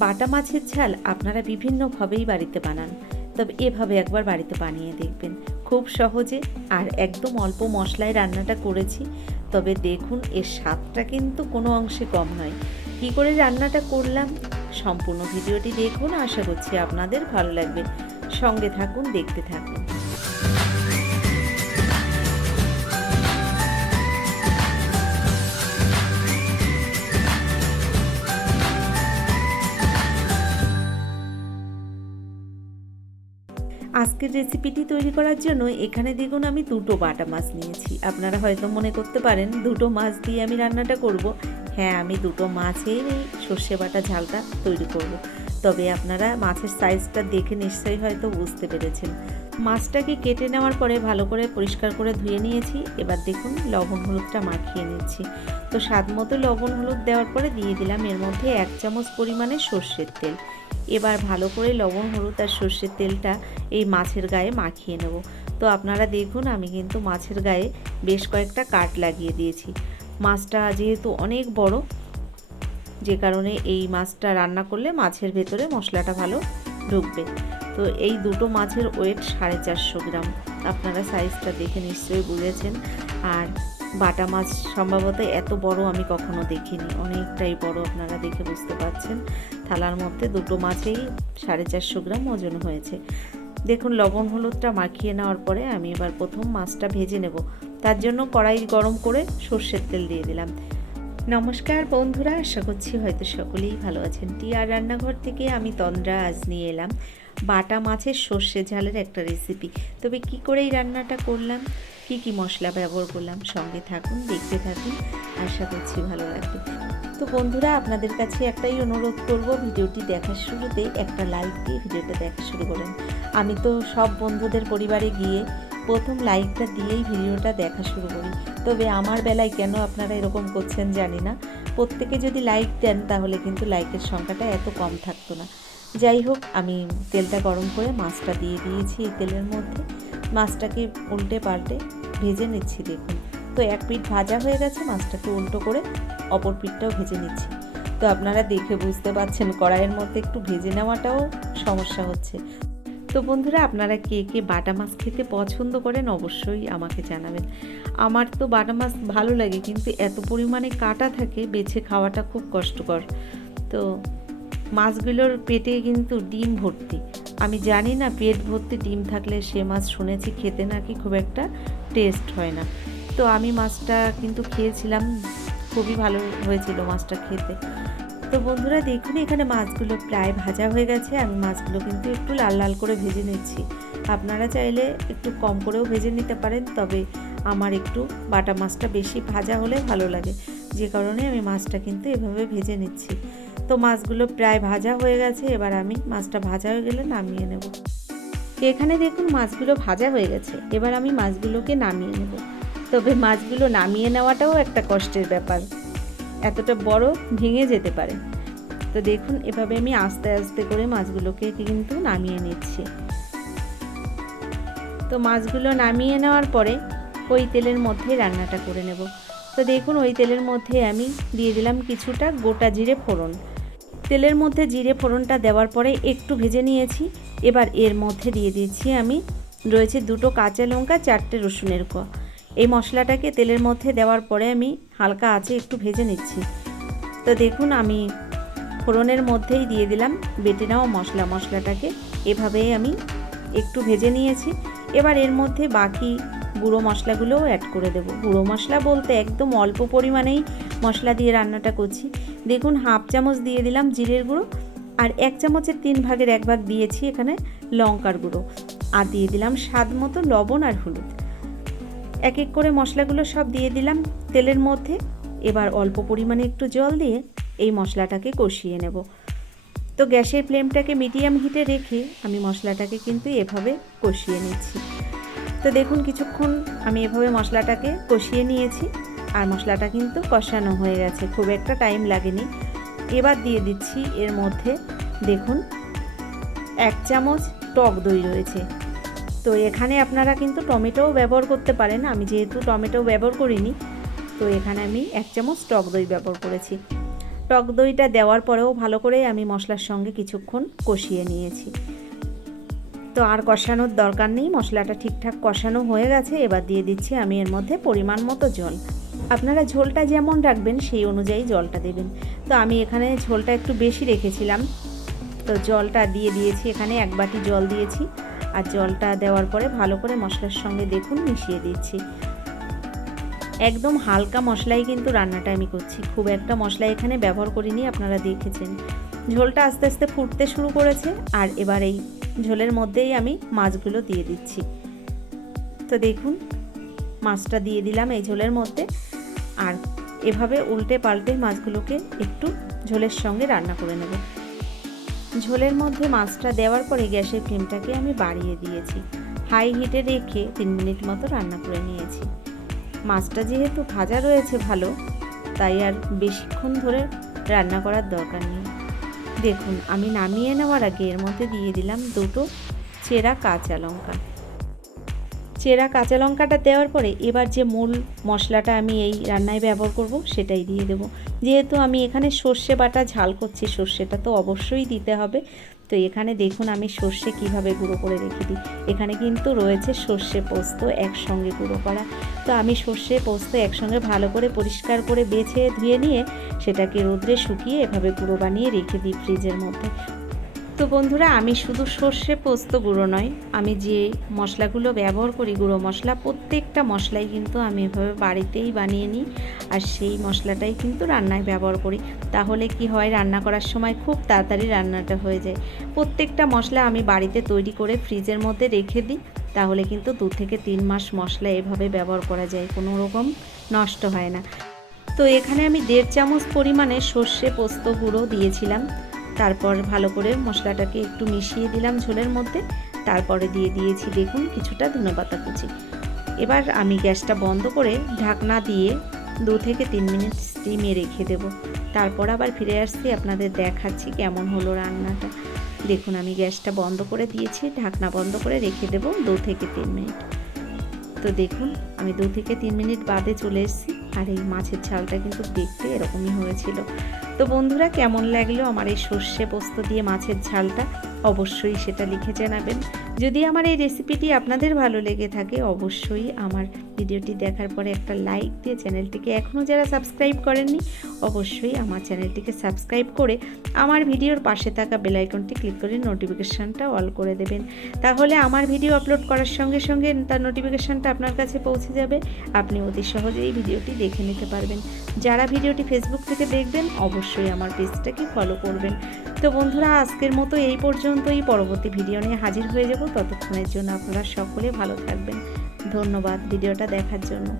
বাটা মাছের ঝাল আপনারা বিভিন্নভাবেই বাড়িতে বানান, তবে এভাবে একবার বাড়িতে বানিয়ে দেখবেন, খুব সহজে আর একদম অল্প মশলায় রান্নাটা করেছি। তবে দেখুন এর স্বাদটা কিন্তু কোনো অংশে কম নয়। কী করে রান্নাটা করলাম সম্পূর্ণ ভিডিওটি দেখুন, আশা করছি আপনাদের ভালো লাগবে। সঙ্গে থাকুন, দেখতে থাকুন। আজকের রেসিপিটি তৈরি করার জন্য এখানে দেখুন আমি দুটো বাটা মাছ নিয়েছি। আপনারা হয়তো মনে করতে পারেন দুটো মাছ দিয়ে আমি রান্নাটা করব। হ্যাঁ, আমি দুটো মাছের এই সর্ষে বাটা ঝালটা তৈরি করব। তবে আপনারা মাছের সাইজটা দেখে নিশ্চয়ই হয়তো বুঝতে পেরেছেন। মাছটাকে কেটে নেওয়ার পরে ভালো করে পরিষ্কার করে ধুয়ে নিয়েছি। এবার দেখুন লবণ হলুদটা মাখিয়ে নিচ্ছি। তো স্বাদ মতো লবণ হলুদ দেওয়ার পরে দিয়ে দিলাম এর মধ্যে 1 চামচ পরিমাণে সর্ষের তেল। এবার ভালো করে লবণ হলুদ আর সর্ষের তেলটা এই মাছের গায়ে মাখিয়ে নেব। তো আপনারা দেখুন আমি কিন্তু মাছের গায়ে বেশ কয়েকটা কাট লাগিয়ে দিয়েছি। মাছটা যেহেতু অনেক বড়, যে কারণে এই মাছটা রান্না করলে মাছের ভেতরে মশলাটা ভালো ঢুকবে। তো এই দুটো মাছের ওয়েট 450 গ্রাম। আপনারা সাইজটা দেখে নিশ্চয়ই বুঝেছেন। আর বাটা মাছ সম্ভবত এত বড় আমি কখনো দেখিনি, অনেকটাই বড়, আপনারা দেখে বুঝতে পারছেন। থালার মধ্যে দুটো মাছেই 450 গ্রাম ওজন হয়েছে। দেখুন লবণ হলুদটা মাখিয়ে নেওয়ার পরে আমি এবার প্রথম মাছটা ভেজে নেব। তার জন্য কড়াই গরম করে সর্ষের তেল দিয়ে দিলাম। নমস্কার বন্ধুরা, আশা করছি হয়তো সকলেই ভালো আছেন। টিআর রান্নাঘর থেকে আমি তন্দ্রা আজ নিয়ে এলাম বাটা মাছের সর্ষে ঝালের একটা রেসিপি। তবে কি করে এই রান্নাটা করলাম, কি কি মশলা ব্যবহার করলাম, সঙ্গে থাকুন, দেখতে থাকুন, আশা করছি ভালো লাগবে। তো বন্ধুরা, আপনাদের কাছে একটাই অনুরোধ করব, ভিডিওটি দেখার শুরুতেই একটা লাইক দিয়ে ভিডিওটা দেখা শুরু করেন। আমি তো সব বন্ধুদের পরিবারে গিয়ে প্রথম লাইকটা দিয়েই ভিডিওটা দেখা শুরু করি। তবে আমার বেলায় কেন আপনারা এরকম করছেন জানি না। প্রত্যেকে যদি লাইক দেন তাহলে কিন্তু লাইকের সংখ্যাটা এত কম থাকতো না। যাই হোক, আমি তেলটা গরম করে মাছটা দিয়ে দিয়েছি এই তেলের মধ্যে। মাছটাকে উল্টে পাল্টে ভেজে নিচ্ছি। দেখুন তো এক পিঠ ভাজা হয়ে গেছে, মাছটাকে উল্টো করে অপর পিঠটাও ভেজে নিচ্ছি। তো আপনারা দেখে বুঝতে পারছেন কড়াইয়ের মধ্যে একটু ভেজে নেওয়াটাও সমস্যা হচ্ছে। তো বন্ধুরা, আপনারা কে কে বাটা মাছ খেতে পছন্দ করেন অবশ্যই আমাকে জানাবেন। আমার তো বাটা মাছ ভালো লাগে, কিন্তু এত পরিমাণে কাটা থাকে বেছে খাওয়াটা খুব কষ্টকর। তো মাছগুলোর পেটে কিন্তু ডিম ভর্তি। আমি জানি না পেট ভর্তি ডিম থাকলে সে মাছ শুনেছি খেতে নাকি খুব একটা টেস্ট হয় না। তো আমি মাছটা কিন্তু খেয়েছিলাম, খুবই ভালো হয়েছিল মাছটা খেতে। তো বন্ধুরা দেখুন এখানে মাছগুলো প্রায় ভাজা হয়ে গেছে। আমি মাছগুলো কিন্তু একটু লাল লাল করে ভেজে নিচ্ছি। আপনারা চাইলে একটু কম করেও ভেজে নিতে পারেন, তবে আমার একটু বাটা মাছটা বেশি ভাজা হলে ভালো লাগে, যে কারণে আমি মাছটা কিন্তু এভাবে ভেজে নিচ্ছি। তো মাছগুলো প্রায় ভাজা হয়ে গেছে। এবার আমি মাছটা ভাজা হয়ে গেলে নামিয়ে নেব। এখানে দেখুন মাছগুলো ভাজা হয়ে গেছে। এবার আমি মাছগুলোকে নামিয়ে নেব। তবে মাছগুলো নামিয়ে নেওয়াটাও একটা কষ্টের ব্যাপার, এতটা বড় ভেঙে যেতে পারে। তো দেখুন এভাবে আমি আস্তে আস্তে করে মাছগুলোকে কিন্তু নামিয়ে নিচ্ছি। তো মাছগুলো নামিয়ে নেওয়ার পরে ওই তেলের মধ্যে রান্নাটা করে নেব। তো দেখুন ওই তেলের মধ্যে আমি দিয়ে দিলাম কিছুটা গোটা জিরে ফোড়ন। তেলের মধ্যে জিরে ফোড়নটা দেওয়ার পরে একটু ভেজে নিয়েছি। এবার এর মধ্যে দিয়ে দিচ্ছি আমি রয়েছে 2টো কাঁচা লঙ্কা, 4টে রসুনের কোয়া। এই মশলাটাকে তেলের মধ্যে দেওয়ার পরে আমি হালকা আঁচে একটু ভেজে নিচ্ছি। তো দেখুন আমি ফোড়নের মধ্যেই দিয়ে দিলাম বেটে নেওয়া মশলাটাকে এভাবেই আমি একটু ভেজে নিয়েছি। এবার এর মধ্যে বাকি গুঁড়ো মশলাগুলোও অ্যাড করে দেব। গুঁড়ো মশলা বলতে একদম অল্প পরিমাণেই মশলা দিয়ে রান্নাটা করছি। দেখুন 1/2 চামচ দিয়ে দিলাম জিরের গুঁড়ো, আর 1 চামচের 3 ভাগের 1 ভাগ দিয়েছি এখানে লঙ্কার গুঁড়ো, আর দিয়ে দিলাম স্বাদ মতো লবণ আর হলুদ। এক এক করে মশলাগুলো সব দিয়ে দিলাম তেলের মধ্যে। এবার অল্প পরিমাণে একটু জল দিয়ে এই মশলাটাকে কষিয়ে নেব। তো গ্যাসের ফ্লেমটাকে মিডিয়াম হিটে রেখে আমি মশলাটাকে কিন্তু এভাবে কষিয়ে নিচ্ছি। তো দেখুন কিছুক্ষণ আমি এভাবে মশলাটাকে কষিয়ে নিয়েছি, আর মশলাটা কিন্তু কষানো হয়ে গেছে, খুব একটা টাইম লাগেনি। এবার দিয়ে দিচ্ছি এর মধ্যে দেখুন 1 চামচ টক দই রয়েছে। তো এখানে আপনারা কিন্তু টমেটোও ব্যবহার করতে পারেন, আমি যেহেতু টমেটো ব্যবহার করিনি তো এখানে আমি 1 চামচ টক দই ব্যবহার করেছি। টক দইটা দেওয়ার পরেও ভালো করে আমি মশলার সঙ্গে কিছুক্ষণ কষিয়ে নিয়েছি। তো আর কষানোর দরকার নেই, মশলাটা ঠিকঠাক কষানো হয়ে গেছে। এবার দিয়ে দিচ্ছি আমি এর মধ্যে পরিমাণ মতো জল। আপনারা ঝোলটা যেমন রাখবেন সেই অনুযায়ী জলটা দেবেন। তো আমি এখানে ঝোলটা একটু বেশি রেখেছিলাম, তো জলটা দিয়ে দিয়েছি। এখানে 1 বাটি জল দিয়েছি, আর জলটা দেওয়ার পরে ভালো করে মশলার সঙ্গে দেখুন মিশিয়ে দিচ্ছি। একদম হালকা মশলাই কিন্তু রান্নাটা আমি করছি, খুব একটা মশলা এখানে ব্যবহার করিনি, আপনারা দেখেছেন। ঝোলটা আস্তে আস্তে ফুটতে শুরু করেছে, আর এবার এই ঝোলের মধ্যেই আমি মাছগুলো দিয়ে দিচ্ছি। তো দেখুন মাছটা দিয়ে দিলাম এই ঝোলের মধ্যে, আর এভাবে উল্টে পাল্টে মাছগুলোকে একটু ঝোলের সঙ্গে রান্না করে নেব। ঝোলের মধ্যে মাছটা দেওয়ার পরে গ্যাসের ফ্লেমটাকে আমি বাড়িয়ে দিয়েছি, হাই হিটে রেখে 3 মিনিট মতো রান্না করে নিয়েছি। মাছটা যেহেতু ভাজা রয়েছে ভালো, তাই আর বেশিক্ষণ ধরে রান্না করার দরকার নেই। দেখুন আমি নামিয়ে নেওয়ার আগে এর মধ্যে দিয়ে দিলাম 2টো চেরা কাঁচা লঙ্কা। চেরা কাঁচা লঙ্কাটা দেওয়ার পরে এবার যে মূল মশলাটা আমি এই রান্নায় ব্যবহার করব সেটাই দিয়ে দেব। যেহেতু আমি এখানে সর্ষে বাটা ঝাল করছি, সর্ষেটা তো অবশ্যই দিতে হবে। তো এখানে দেখুন আমি সর্ষে কিভাবে গুঁড়ো করে রেখে দিই। এখানে কিন্তু রয়েছে সর্ষে পোস্ত একসঙ্গে গুঁড়ো করা। তো আমি সর্ষে পোস্ত একসঙ্গে ভালো করে পরিষ্কার করে বেছে ধুয়ে নিয়ে সেটাকে রোদ্রে শুকিয়ে এভাবে গুঁড়ো বানিয়ে রেখে দিই ফ্রিজের মধ্যে। তো বন্ধুরা আমি শুধু সর্ষে পোস্ত গুঁড়ো নয়, আমি যে মশলাগুলো ব্যবহার করি গুঁড়ো মশলা, প্রত্যেকটা মশলাই কিন্তু আমি এভাবে বাড়িতেই বানিয়ে নিই, আর সেই মশলাটাই কিন্তু রান্নায় ব্যবহার করি। তাহলে কি হয়, রান্না করার সময় খুব তাড়াতাড়ি রান্নাটা হয়ে যায়। প্রত্যেকটা মশলা আমি বাড়িতে তৈরি করে ফ্রিজের মধ্যে রেখে দিই, তাহলে কিন্তু 2 থেকে 3 মাস মশলা এভাবে ব্যবহার করা যায়, কোনো রকম নষ্ট হয় না। তো এখানে আমি 1.5 চামচ পরিমাণে সর্ষে পোস্ত গুঁড়ো দিয়েছিলাম। তারপর ভালো করে মশলাটাকে একটু মিশিয়ে দিলাম ঝোলের মধ্যে। তারপরে দিয়ে দিয়েছি দেখুন কিছুটা ধনেপাতা কুচি। এবার আমি গ্যাসটা বন্ধ করে ঢাকনা দিয়ে 2 থেকে 3 মিনিট স্টিমে রেখে দেব। তারপর আবার ফিরে আসছি, আপনাদের দেখাচ্ছি কেমন হলো রান্নাটা। দেখুন আমি গ্যাসটা বন্ধ করে দিয়েছি, ঢাকনা বন্ধ করে রেখে দেব 2 থেকে 3 মিনিট। তো দেখুন আমি 2 থেকে 3 মিনিট বাদে চলে এসেছি, আর এই মাছের ঝালটা কিন্তু দেখতে এরকমই হয়েছিল। তো বন্ধুরা কেমন লাগলো আমার এই সর্ষে পোস্ত দিয়ে মাছের ঝালটা, অবশ্যই সেটা লিখে জানাবেন। যদি আমার এই রেসিপিটি আপনাদের ভালো লেগে থাকে অবশ্যই আমার ভিডিওটি দেখার পরে একটা লাইক দিয়ে চ্যানেলটিকে এখনও যারা সাবস্ক্রাইব করেননি অবশ্যই আমার চ্যানেলটিকে সাবস্ক্রাইব করে আমার ভিডিওর পাশে থাকা বেল আইকনটি ক্লিক করে নোটিফিকেশানটা অল করে দেবেন। তাহলে আমার ভিডিও আপলোড করার সঙ্গে সঙ্গে তার নোটিফিকেশানটা আপনার কাছে পৌঁছে যাবে, আপনি অতি সহজেই ভিডিওটি দেখে নিতে পারবেন। যারা ভিডিওটি ফেসবুক থেকে দেখবেন অবশ্যই আমার পেজটাকে ফলো করবেন। তো বন্ধুরা আজকের মতো এই পর্যন্তই, পরবর্তী ভিডিও নিয়ে হাজির হয়ে যাব। ততক্ষণের জন্য আপনারা সকলে ভালো থাকবেন। ধন্যবাদ ভিডিওটা দেখার জন্য।